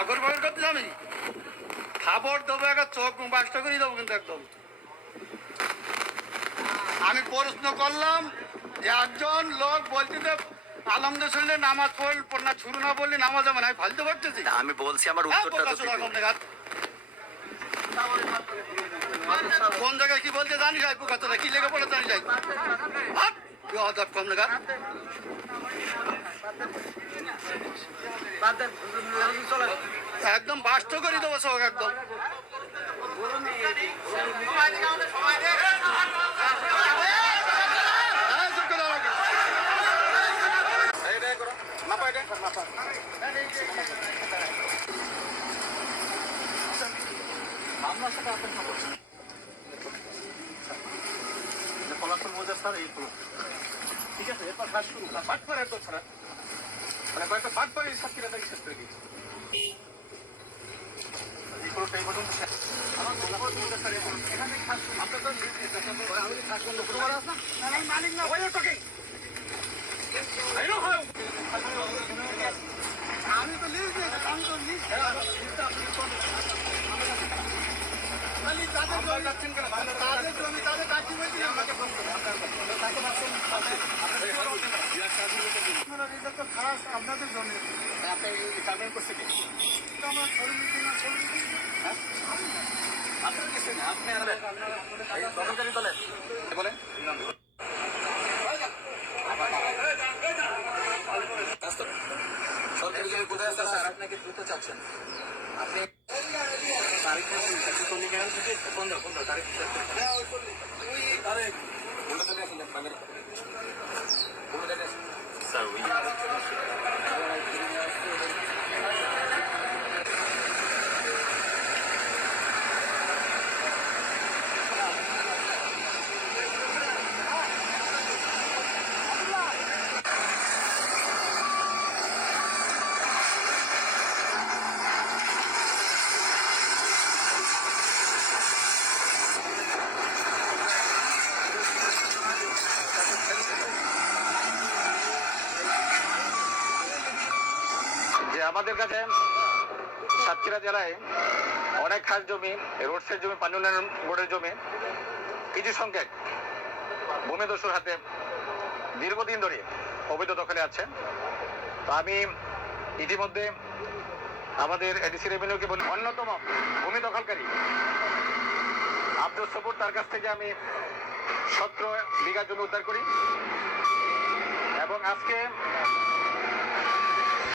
বগর বগর করতে আমি খাবার দেবো, একটা চোখ বাক্সটা করে দেবো কিন্তু একদম। আমি প্রশ্ন করলাম যে একজন লোক বলছে যে আলমদে শুনলে নামাজ পড় না শুরু না বললে নামাজ হবে না, আমি ফালতে পারতেছি। আমি বলছি আমার উত্তরটা তো দিতে। কোন জায়গায় কি বলতে জানি যাই, পোকাতলা কি লেগে পড়ে জানি যাই। কম লেখা একদম বাস্ত করে দেবো সব একদম। ফলাফল বোঝা স্যার এই ঠিক আছে, এরপর কাজ শুরু পাঠ করে একদম ছাড়া মানে কয়েকটা পাঠ করে সাক্ষীরা তাকে শেষ করে দিই এই কোনো টাইম পর্যন্ত আমার স্যার এখান থেকে খাস আপনার তো আমি খাস বন্ধ করতে পারি না, আমি মালিক না ওই ওটাকে আমি তো লিস্ট দিই, আমি তো লিস্ট যাচ্ছেন কেন তাদের জমি তাদের কাছে বলছি আমাকে ফোন করুন খারাপ আপনাদের জমি আপনি কারণ করছে কি আমার শরীর না শরীর হ্যাঁ আপনার কিছু না আপনি দখলকারী দলের বলেন সরকারি জমি কোথায় আছে স্যার? আপনাকে দ্রুত চাচ্ছেন আপনি তারিখ তারিখ স্যার ওই আমাদের কাছে সাতক্ষীরা জেলায় অনেক খাস জমি, রোডসের জমি, পানি উন্নয়ন বোর্ডের জমি কিছু সংখ্যক ভূমিদস্যুর হাতে দীর্ঘদিন ধরে অবৈধ দখলে আছে। তো আমি ইতিমধ্যে আমাদের এডিসি রেভিনিউকে বলি অন্যতম ভূমি দখলকারী আব্দুল সবুর, তার কাছ থেকে আমি 17 বিঘা জমি উদ্ধার করি এবং আজকে